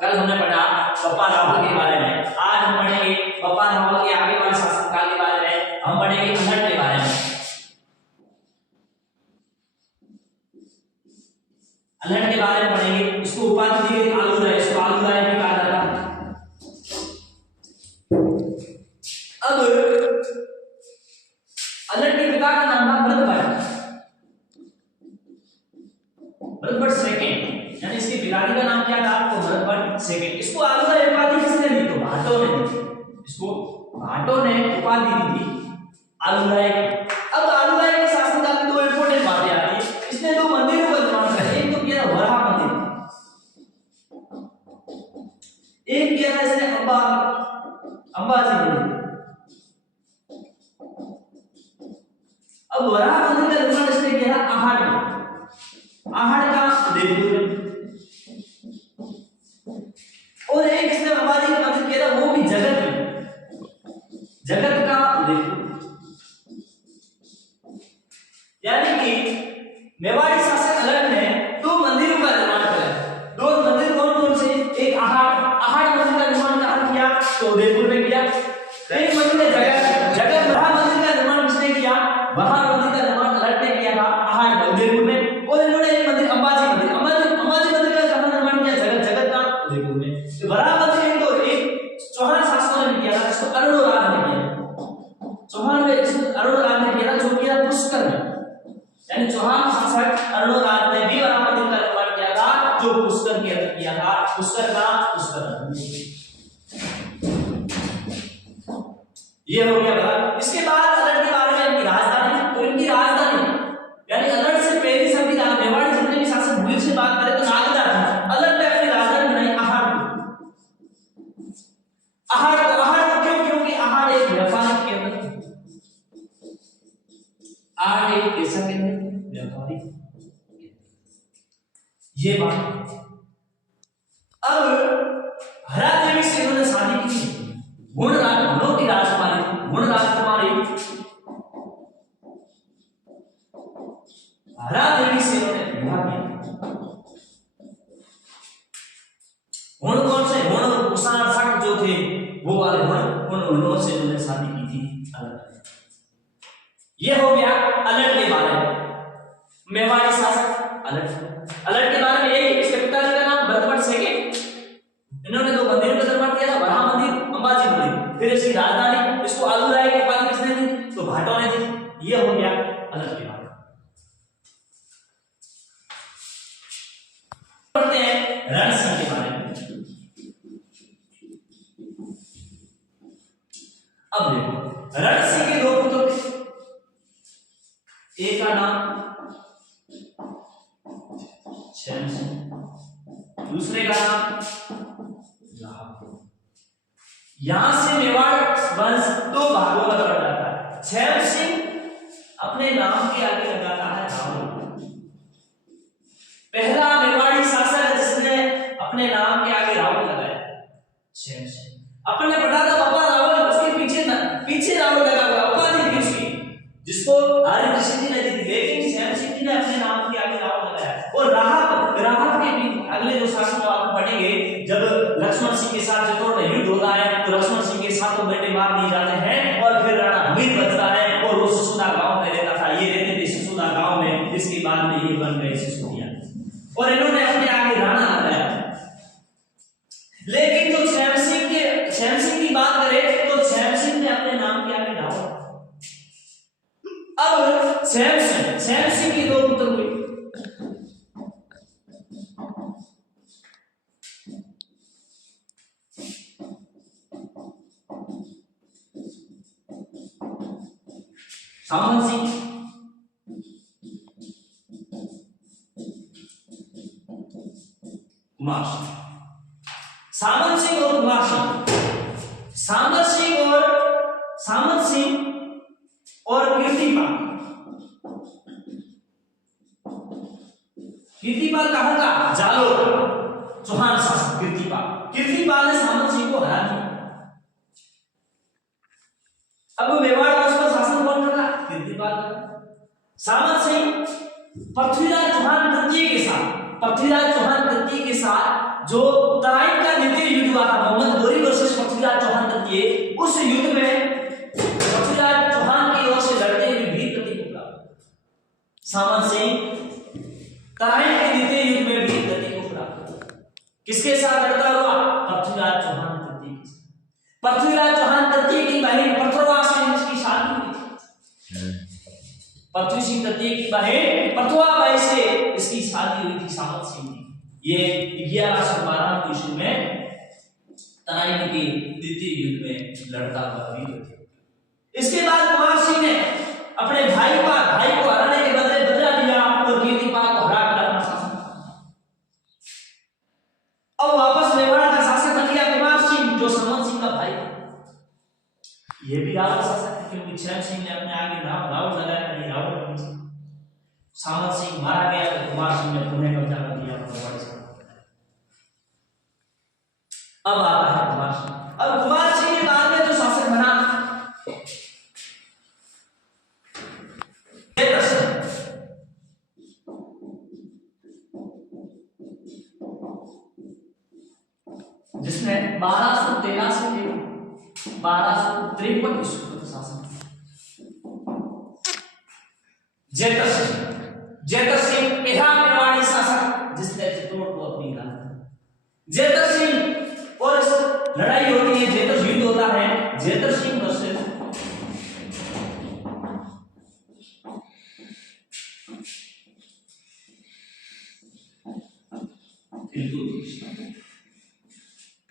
कल हमने पढ़ा बप्पा रावल के बारे में, आज हम पढ़ेंगे बप्पा रावल के आगे वाले शासनकाल के बारे में, हम पढ़ेंगे अल्हड़ के बारे में। अल्हड़ के बारे में पढ़ेंगे। इसको उपाधि दी गई आलूराय, इसको आलूराय भी कहा जाता है। अब अल्हड़ के पिता का नाम था भरतभट्ट, भरतभट्ट सेकंड, यानी इसके पिताजी का नाम क्या था? तो भरतभट्ट सेकंड। इसको आलूराय उपाधि किसने दी? तो भाटो ने दी। इसको भाटो ने उपाधि दी थी आलूराय। अब आलूराय के शासनकाल में दो इंपॉर्टेंट बातें आती है। इसने दो मंदिरों का निर्माण किया, एक तो किया वराह मंदिर, एक किया था इसने अंबाजी मंदिर। अब वराह मंदिर का निर्माण इसने किया आहड़ में, आहड़ का उदयपुर में, और एक इसने अंबाजी का मंदिर किया था वो भी जगत में, जगत का उदयपुर। यानी कि मेवाड़ी शासक अल्हड़ ने दो मंदिरों का निर्माण किया। दो मंदिर कौन कौन से? एक आहड़ मंदिर का निर्माण कहां किया? तो उदयपुर में किया। एक मंदिर जगत वराह मंदिर का निर्माण किसने किया? वराह मंदिर का निर्माण अल्हड़ ने किया था आहड़ में, उदयपुर में। और इन्होंने एक मंदिर अंबाजी मंदिर का कहां निर्माण किया? जगत का उदयपुर में। वराह मंदिर तो एक चौहान शासकों ने किया था, इसको अरुणराज ने किया। चौहान में अरुणराज ने किया, जो किया पुष्कर में, यानी चौहान शासक अरुणराज ने भी वराह मंदिर का निर्माण किया था, जो पुष्कर के अंदर किया था। पुष्कर ये हो गया बात। इसके बाद अल्हड़ के बारे में इनकी राजधानी, तो इनकी राजधानी यानी अल्हड़ से पहले सभी मेवाड़ी जितने भी शासक भूल से बात करें तो नागदा थी। अल्हड़ ने अपनी राजधानी बनाई आहड़। आहड़ क्यों? क्योंकि आहड़ एक व्यापारिक केंद्र, आहड़ एक कैसा केंद्र? व्यापारिक। ये बात। अब हरा देवी से इन्होंने शादी की। गुणराज की राजकुमारी, गुण राजकुमारी हरा देवी से इन्होंने विवाह किया। गुण कौन से? गुण और कुषाण शक जो थे वो वाले गुण, उन से इन्होंने शादी की थी अल्हड़। ये हो गया अल्हड़ के बारे में। मेवाड़ी शासक अल्हड़ के बारे में यही। इसके पिताजी का नाम भरतभट्ट सेकंड, इन्होंने दो मंदिरों का निर्माण किया था, वराह मंदिर, अंबाजी मंदिर। फिर इसकी राजधानी इसको आलूराय की उपाधि किसने दी? तो भाटो ने दी। ये हो गया अल्हड़ के बारे में। पढ़ते हैं रण सिंह के बारे में। अब देखो रण सिंह के दो पुत्र थे, एक का नाम छैम सिंह, दूसरे का नाम लाभ। यहां से मेवाड़ वंश दो भागों में बट जाता है। छैम सिंह अपने नाम के आगे लगाता है रावल। पहला मेवाड़ी शासक जिसने अपने नाम के आगे रावल लगाया, छैम सिंह। अपन ने पढ़ा था बप्पा रावल, उसके पीछे रावल लगा हुआ, उपाधि थी उसकी, जिसको हरिकृष्ण सिंह ने दी थी। लेकिन छैम सिंह जी ने अपने नाम के आगे रावल लगाया। और राहत के भी अगले जो शासन आप पढ़ेंगे, जब लक्ष्मण सिंह के साथ चित्तौड़ में युद्ध होता है तो लक्ष्मण सिंह के साथ तो बेटे मार दिए जाते हैं और फिर राणा हमीर बचता है और वो सिसोदा गांव में रहता था। ये रहते थे सिसोदा गांव में। इसके बाद में ये बन गए सिसोदिया और इन्होंने अपने आगे राणा लगाया। लेकिन जो छैम सिंह की बात करें तो छैम सिंह ने अपने नाम के आगे रावल। अब छैम सिंह की दो पुत्र हुए, सामंत सिंह, कुमार सिंह। सामंत सिंह और कुमार सिंह, सामंत सिंह और कीर्तिपाल कहां का? जालोर का चौहान शासक कीर्तिपाल ने सामंत सिंह को हरा दिया। अब मेवाड़ वंश का शासन कौन कर रहा? कीर्तिपाल। सामंत सिंह पृथ्वीराज चौहान तृतीय के साथ जो तराइन का द्वितीय युद्ध हुआ था मोहम्मद गोरी वर्सेस पृथ्वीराज चौहान तक, उस युद्ध में पृथ्वीराज चौहान की ओर से लड़ते हुए वीर गति को प्राप्त। सामंत सिंह तराइन के द्वितीय युद्ध में वीर गति को प्राप्त। किसके साथ लड़ता हुआ? पृथ्वीराज चौहान तृतीय के साथ। पृथ्वीराज चौहान तृतीय की बहन पृथ्वा से इसकी शादी हुई थी। पृथ्वी सिंह तृतीय की बहन पृथ्वा बाई से इसकी शादी हुई थी सामंत सिंह की। ये 1112 ईस्वी में तराइन के द्वितीय युद्ध में लड़ता हुआ वीर थे। इसके बाद कुमार सिंह ने अपने भाई को हराने के बदले बदला लिया और कीर्तिपाल को हराकर अपना शासन किया। अब वापस मेवाड़ का शासक बन गया कुमार सिंह, जो सामंत सिंह का भाई था। ये भी रावण शासक है, क्योंकि चैन सिंह ने अपने आगे रावण लगाया, रावण सामंत सिंह मारा गया तो कुमार सिंह ने पुणे कब्जा कर दिया। अब आता है कुमार सिंह। अब कुमार सिंह के बाद में जो शासक बना जिसने 1213 से 1253 ईस्वी तक शासन किया। जयतर सिंह पहला मेवाड़ी शासक जिसने चित्तौड़ को अपनी राजधानी। जयतर सिंह और लड़ाई होती है, जयतर युद्ध होता है, जयतर सिंह वर्सेस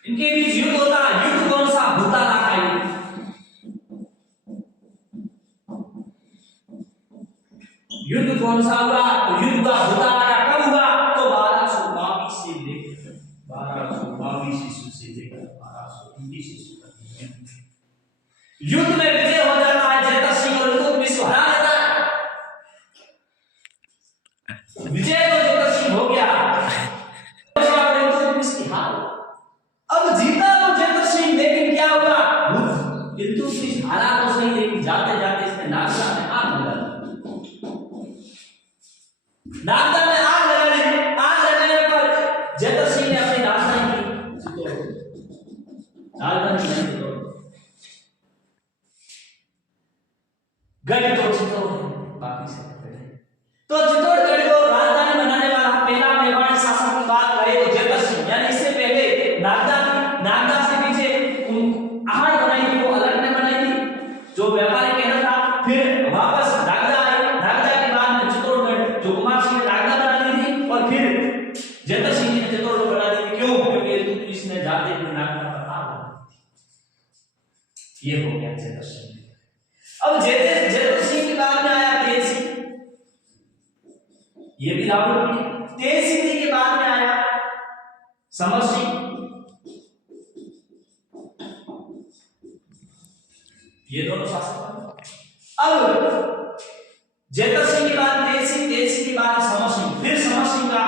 इनके बीच युद्ध होता है। युद्ध कौन सा? भूताला का युद्ध कौन सा हुआ? तो युद्ध हुआ भूताला का। कब हुआ? तो 1222 से लेकर 1222 ईस्वी से लेकर 1219 ईस्वी तक युद्ध में विजय हो जाता है जयतर सिंह और इल्तुतमिश को हरा देता है। विजय तो जयतर सिंह हो गया, इल्तुतमिश की हार। अब जीता तो जयतर सिंह, लेकिन क्या हुआ? इल्तुतमिश हारा तो सही, लेकिन जाते जाते इसने नागदा में आग लगा दी। नागदा में आग लगा दी। आग लगाने पर जयतर सिंह ने अपनी राजधानी चित्तौड़ गढ़ तो चित्तौड़ बाकी से तो चित्तौड़गढ़ को राजधानी बनाने वाला पहला मेवाड़ी शासक की बात रहे तो जयतर सिंह। यानी इससे पहले नागदा से पीछे आहड़ बनाई थी, वो अलग ने बनाई थी, जो व्यापारी कहना था। फिर वापस नागदा आई। नागदा के बाद में चित्तौड़गढ़, जो कुमार सिंह ने नागदा बना दी थी, और फिर जयतर सिंह ने चित्तौड़गढ़ बना दी थी। क्यों? क्योंकि इल्तुतमिश ने जाते हुए नागदा पर आग लगा दी। ये हो गया जयतर सिंह। अब जयतर सिंह के बाद में आया तेज सिंह। ये भी रावण भी। तेज सिंह के बाद में आया समर सिंह। ये दोनों शासक बने। अब जयतर सिंह के बाद तेज सिंह के बाद समर सिंह। फिर समर सिंह का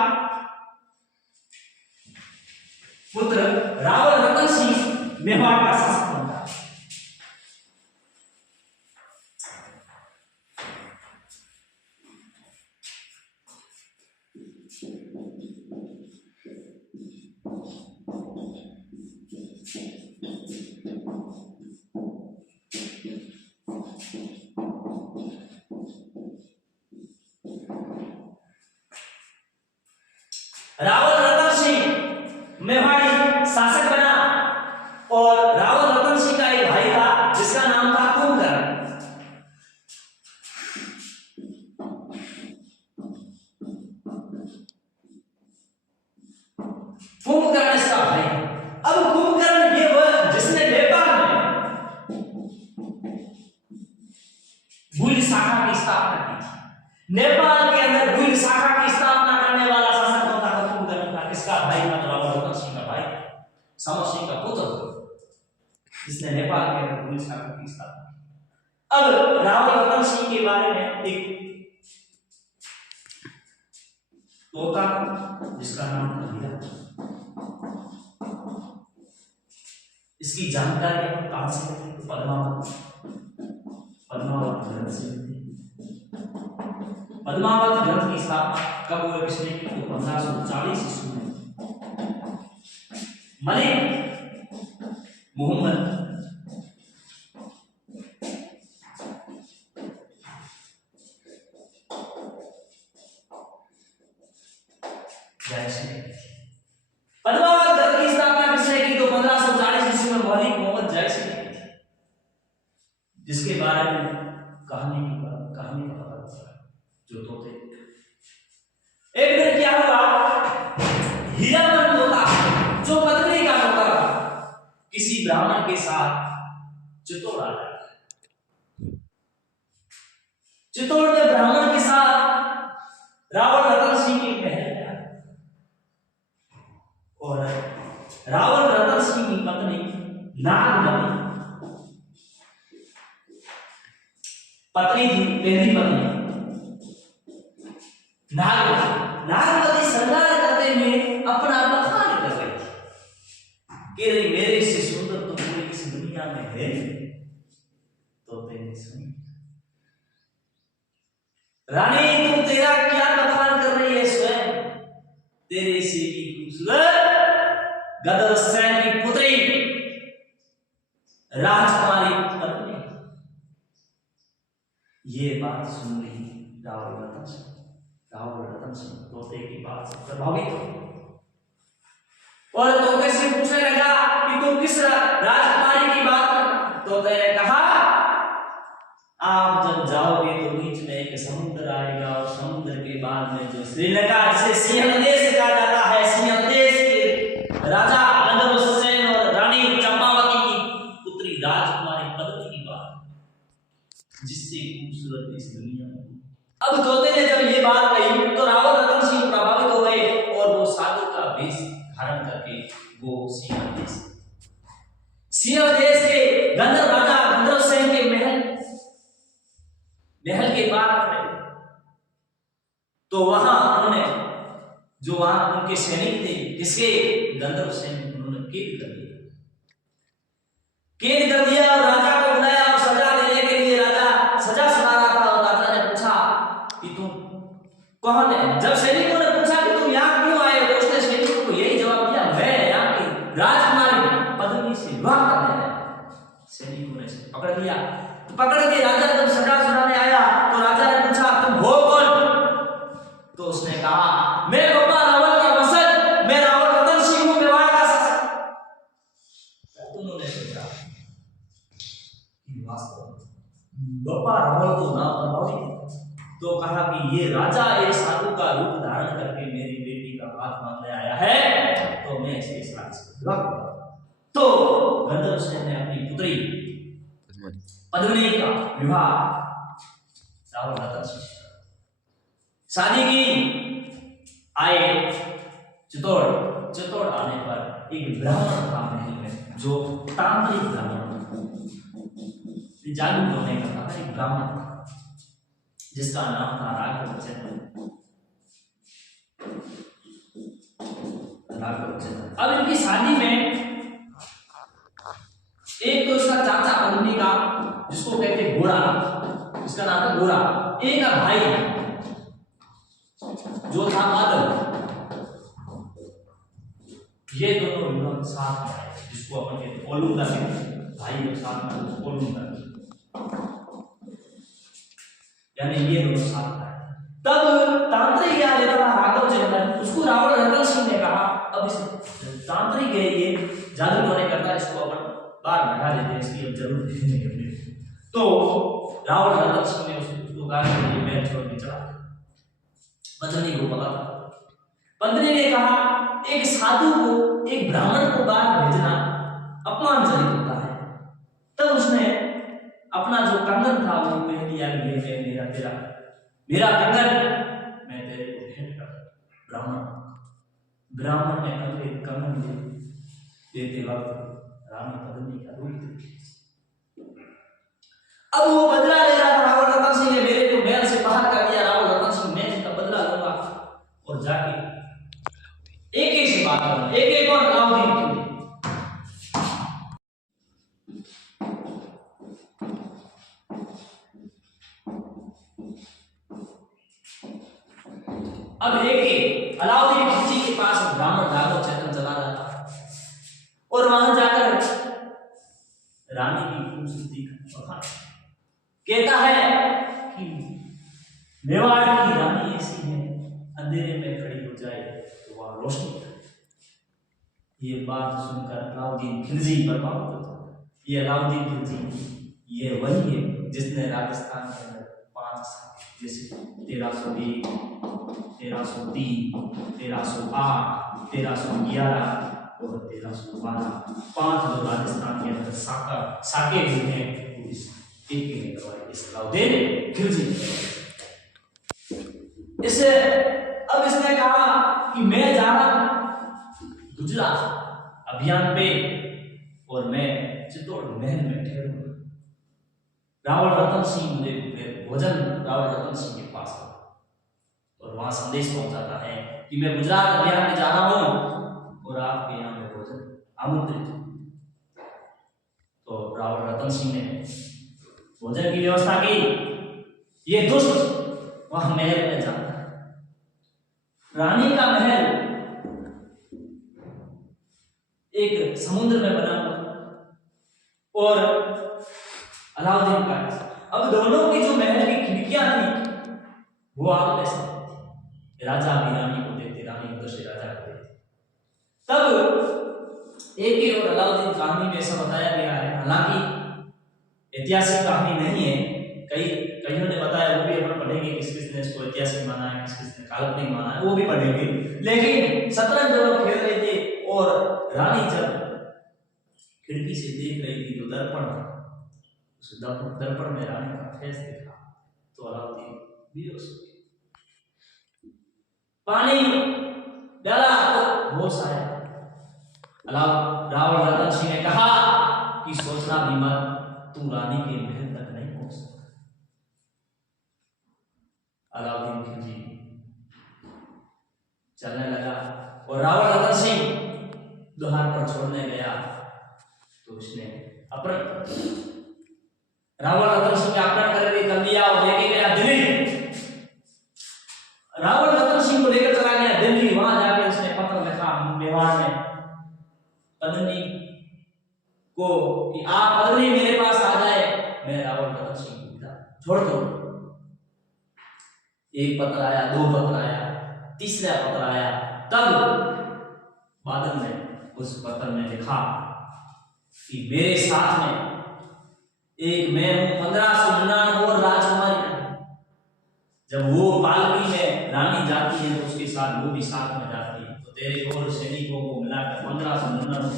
पुत्र रावण रतन सिंह मेवाड़ का शासक बनता है। रावण रतन सिंह मेवाड़ी शासक बना, और रावण रतन सिंह का एक भाई था जिसका नाम था कुंभकर्ण। कुंभकर्ण इसका भाई। अब कुंभकर्ण ये वह जिसने नेपाल में गुल शाखा की स्थापना की थी। नेपाल के अंदर गुल शाखा की स्थापना करने वाला शासक कौन था? कुंभकर्ण था। किसका भाई था? रावण रतन सिंह का भाई, समर सिंह का पुत्र, जिसने नेपाल के अंदर गुल शाखा की स्थापना की। अब रावण रतन सिंह के बारे में एक तोता जिसका नाम था हीरा। इसकी जानकारी हम कहां से लेते हैं? पद्मावत ग्रंथ से लेते हैं। पद्मावत ग्रंथ की स्थापना कब हुई? किसने की? तो 1540 ईस्वी में मलिक मोहम्मद जैसी पद्मावत दल की स्थापना किसने की? तो 1540 ईस्वी में मलिक मोहम्मद जैसी ने की थी, जिसके बारे में कहानी का पता चला जो तोते। एक दिन क्या हुआ, हीरामन तोता जो पत्नी का तोता किसी ब्राह्मण के साथ चित्तौड़ आ जाता है। चित्तौड़ में ब्राह्मण के साथ रावण रतन सिंह के महल में आया और रावण रतन सिंह की पत्नी नागमती पत्नी थी, पहली पत्नी नागमती श्रृंगार करते हुए अपना बखान कर रही थी कि मेरे से सुंदर तो पूरी इस दुनिया में है। तो तेरी सुनी, रानी तुम तेरा क्या बखान कर रही है? स्वयं तेरे से भी खूबसूरत गदर सैन की पुत्री राजकुमारी पत्नी। ये बात सुन रही रावण रतन सिंह तोते की बात से प्रभावित हो और तोते से पूछने लगा कि तुम किस राजकुमारी की बात कर? तोते ने कहा, आप जब जाओगे तो बीच में एक समुद्र आएगा और समुद्र के बाद में जो श्रीलंका जिसे सिंहल देश कहा जाता है, सिंहल देश के राजा गंधर्वसेन और रानी चंपावती की पुत्री राजकुमारी पद्मिनी की बात, जिससे खूबसूरत इस दुनिया में। अब तोते ने जब ये बात कही तो रावण रतन सिंह प्रभावित हो गए और वो साधु का वेश धारण करके वो सिंहल देश के गंधर्व राजा गंधर्वसेन के महल के पार में, तो वहां उन्होंने जो वहां उनके सैनिक थे, जिसके गंधर्वसेन उन्होंने कैद कर दिया और राजा को बुलाया और सजा देने के लिए राजा सजा सुना रहा था। और राजा ने पूछा कि तुम कौन है? जब सैनिकों ने पूछा कि तुम यहाँ क्यों आए तो उसने सैनिकों को यही जवाब दिया, मैं यहाँ की राजकुमारी पद्मिनी से विवाह करने आया। सैनिकों ने पकड़ लिया, तो पकड़ के राजा जब सजा सुनाने आया तो राजा ने पूछा, तुम हो कौन? तो उसने कहा, मैं बाबा रावण का वंशज, मैं रावण रतन सिंह हूं, मेवाड़ का शासक। उन्होंने सोचा कि वास्तव बाबा रावण को ना प्रभावित, तो कहा कि ये राजा एक साधु का रूप धारण करके मेरी बेटी का हाथ मांगने आया है, तो मैं इसके साथ विवाह करूंगा। तो गंधर्वसेन ने अपनी पुत्री पद्मिनी का विवाह रावण रतन सिंह शादी की। आए चित्तौड़ आने पर एक ब्राह्मण था महल में, जो तांत्रिक ब्राह्मण जादू टोने करता था, एक ब्राह्मण था जिसका नाम था राघव चंद्र। अब इनकी शादी में एक तो इसका चाचा पद्मिनी का, जिसको कहते गोरा, जिसका नाम था गोरा, एक का भाई जो था बादल। ये दोनों लोग साथ में आए, जिसको अपन कहते ओलूंगा के भाई लोग साथ में ओलूंगा, यानी ये दोनों साथ में आए। तब तांत्रिक क्या लेता था राघव चंद्र, उसको रावण रतन सिंह ने कहा, अब इस तांत्रिक है ये जादू टोने करता है, इसको अपन बाहर भगा देते हैं, इसकी अब जरूरत नहीं है। तो रावण रतन सिंह ने उसको कहा कि ये मैं छोड़ के चला। पद्मिनी को पता था। पद्मिनी ने कहा, एक साधु को, एक ब्राह्मण को बाहर भेजना अपमानजनक होता है। तब उसने अपना जो कंगन था वो पहन लिया, मेरा कंगन मैं तेरे को भेंट कर। ब्राह्मण ने कंगन देते वक्त रानी पद्मिनी का रूप देखा। अब वो बदला ले रहा था, रावण रतन सिंह ने मेरे को महल से बाहर कर दिया, रावण रतन सिंह मैं इसका बदला लूंगा और जाके एक से बात करूंगा, एक और अलाउद्दीन की। अब एक अलाउद्दीन खिलजी के पास ब्राह्मण राघव चंद्र चला जाता, दिखा कहता है कि मेवाड़ की रानी ऐसी है, अंधेरे में खड़ी हो जाए तो वह रोशनी करे। ये बात सुनकर अलाउद्दीन खिलजी प्रभावित होता है। ये अलाउद्दीन खिलजी ये वही है जिसने राजस्थान के अंदर 5 साल जैसे 1301, 1303, 1308, 1311 और 1312 5 जो राजस्थान के अंदर साके हुए हैं इस एक ने करवाई, इस अलाउद्दीन खिलजी ने। इसे अब इसने कहा कि मैं जा रहा गुजरात अभियान पे और मैं चित्तौड़ महल में ठहरूंगा। रावण रतन सिंह मुझे भोजन रावण रतन सिंह के पास और वहां संदेश पहुंचाता है कि मैं गुजरात अभियान में जा रहा हूं और आपके यहाँ में भोजन आमंत्रित हूं। तो रावण रतन सिंह ने भोजन की व्यवस्था की। ये दुष्ट वहां महल में जाता है। रानी का महल एक समुद्र में बना हुआ और अलाउद्दीन का। अब दोनों की जो महल की खिड़कियां थी वो आग से थी। राजा भी रानी को देखते, रानी उधर से राजा को देखते। तब एक ही और अलाउद्दीन कहानी में ऐसा बताया गया है, हालांकि ऐतिहासिक कहानी नहीं है, कईयों ने बताया, वो भी अपन पढ़ेंगे किस किस ने इसको ऐतिहासिक माना है, किस किस ने काल्पनिक माना है, वो भी पढ़ेंगे। लेकिन शतरंज जब खेल रहे थे और रानी जब खिड़की से देख रही थी तो दर्पण उस दर्पण में रानी का फेस देखा तो अलाउद्दीन बेहोश हो गया। पानी डाला तो होश आया। रावण रतन सिंह ने कहा कि सोचना भी मत, तू रानी के महल तक नहीं पहुंच सकता। अलाउद्दीन खिलजी चलने लगा और रावण रतन सिंह द्वार पर छोड़ने गया तो उसने रावण रतन सिंह का अपहरण कर लिया और लेके गया दिल्ली। रावण रतन सिंह को लेकर चला गया दिल्ली। वहां जाके उसने पत्र लिखा मेवाड़ में पद्मिनी को कि आप पद्मिनी मेरे पास आ जाए, मैं रावण रतन सिंह को छोड़ दूं। एक पत्र आया, 2 पत्र आया, तीसरा पत्र आया, तब बादल ने उस पत्र में लिखा कि मेरे साथ में एक मैं हूं 1599 और राजकुमारी। जब वो पालकी में रानी जाती है तो उसके साथ वो भी साथ में जाती है, तो तेरे और सैनिकों को मिलाकर 1599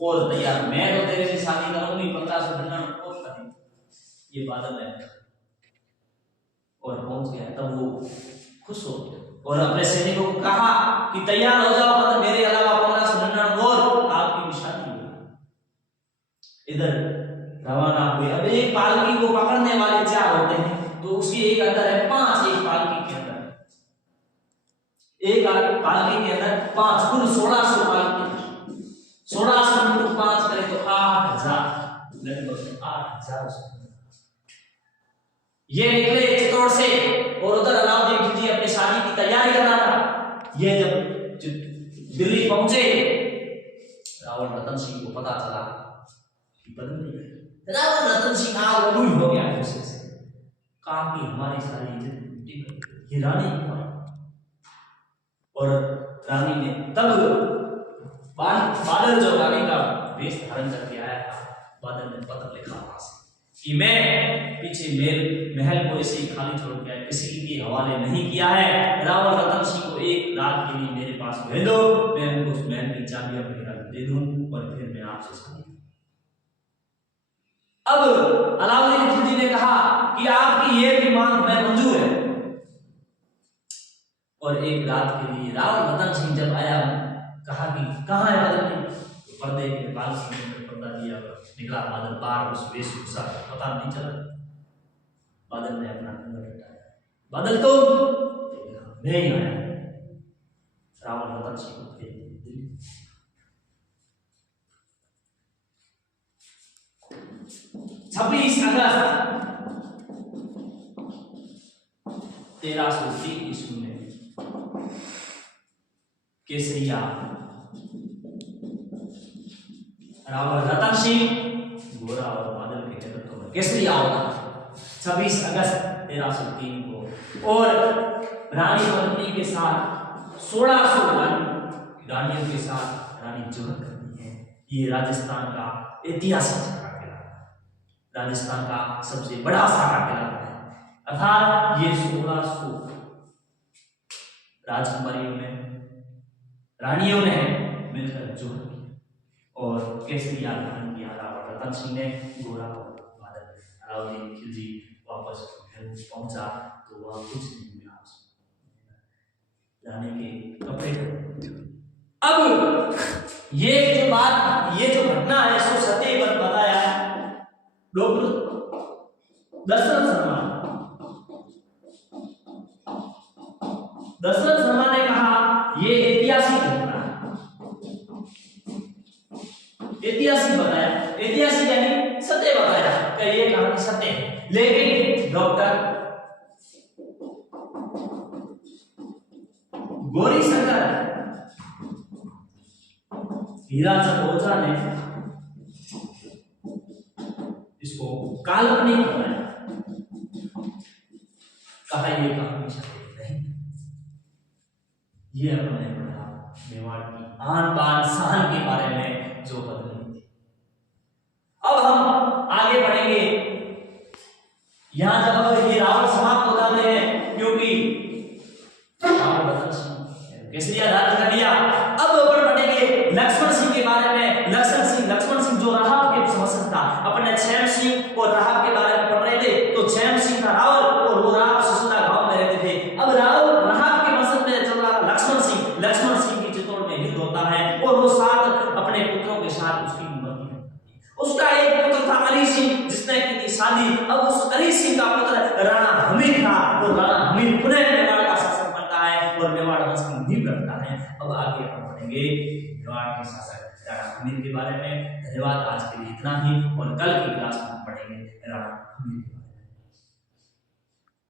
और तैयार। मैं तो तेरे से शादी करूंगी 1599 और शादी। ये बादल है और पहुंच गया। तब वो खुश हो गया और अपने सैनिकों को कहा कि तैयार हो जाओ, मतलब मेरे अलावा 1599 और आपकी भी शादी होगी। इधर रवाना हुए। अब एक पालकी को पकड़ने वाले 4 होते हैं, तो उसकी एक अंदर है 5, एक पालकी के अंदर, एक पालकी के अंदर 5, कुल 1600 पालकी। 1600 × 5 करें तो 8000, लगभग 8000 ये निकले चित्तौड़ से और उधर अलाउद्दीन खिलजी अपनी शादी की तैयारी कर रहा था। ये जब दिल्ली पहुंचे, रावण रतन सिंह को पता चला कि पद्मिनी। रावण रतन सिंह आग बबूल हो गया गुस्से से, कहा कि हमारी सारी इज्जत मिट्टी में, ये रानी क्यों? और रानी ने तब बादल जो रानी का वेश धारण करके आया था, बादल ने पत्र लिखा वहां से कि मैं पीछे महल को ऐसे ही खाली छोड़ के किसी के हवाले नहीं किया है। रावण रतन सिंह को 1 रात के लिए मेरे पास भेज दो, मैं उनको उस महल की चाबियां वगैरह दे दूं और फिर मैं आपसे शादी। अब अलाउद्दीन खिलजी ने कहा कि आपकी ये भी मांग मैं मंजूर है। और 1 रात के लिए रावण रतन सिंह जब आया, कहा कि कहाँ है पद्मिनी? तो पर्दे के बाल सिंह ने पर्दा दिया, निकला बादल बाहर, उस वेशभूषा पता नहीं चला। बादल ने अपना अंदर हटाया, बादल तो नहीं आया। रावण रतन सिंह को भेज दिया। 26 अगस्त 1303 ईस्वी में केसरिया रावण रतन सिंह, गोरा और बादल के नेतृत्व में केसरिया होता 26 अगस्त 1303 को, और रानी पद्मिनी के साथ 1600 रानियों के साथ रानी जोहर करती है। ये राजस्थान का ऐतिहासिक साका कहलाता है, राजस्थान का सबसे बड़ा साका कहलाता है। अर्थात ये 1600 राजकुमारियों में रानियों ने मिलकर जोहर की और केसरिया धारण किया। रावण रतन सिंह ने गोरा को वादन अलाउद्दीन खिलजी वापस घर पहुंचा तो वह कुछ नहीं मिला, रानी के कपड़े। अब ये जो बात, ये जो घटना है सो सत्य बताया डॉक्टर दशरथ शर्मा ने कहा ये ऐतिहासिक घटना है, ऐतिहासिक बताया, ऐतिहासिक यानी सत्य बताया कि ये कहानी सत्य है। लेकिन डॉक्टर गौरी शंकर हीराचंद ओझा ने इसको काल्पनिक बनाया, कहा ये कहानी सत्य नहीं। ये हमने पढ़ा मेवाड़ की आन बान शान के बारे में जो बदली थी। अब हम आगे बढ़ेंगे। यहां जब ये रावण समाप्त हो जाते हैं, क्योंकि केसरिया धारण कर लिया। अब ऊपर बढ़ेंगे लक्ष्मण सिंह के बारे में। लक्ष्मण सिंह जो राहब के समस्त था, अपने छेम सिंह और राहब के बारे में पढ़ रहे थे। तो छेम सिंह था रावल और वो राहब ससुरा गांव में रहते थे। अब राहब के मसद में चल रहा लक्ष्मण सिंह की चित्तौड़ में युद्ध होता है और वो साथ अपने पुत्रों के साथ उसकी मृत्यु होती है। उसका एक पुत्र था अली सिंह, जिसने की थी शादी। अब उस अली सिंह का पुत्र राणा हमीर था और राणा हमीर पुनः मेवाड़ का शासक बनता है और मेवाड़ वंश की नींव रखता है। अब आगे हम पढ़ेंगे मेवाड़ के शासक राणा हमीर के बारे में। धन्यवाद, आज के लिए इतना ही और कल की क्लास में हम पढ़ेंगे राणा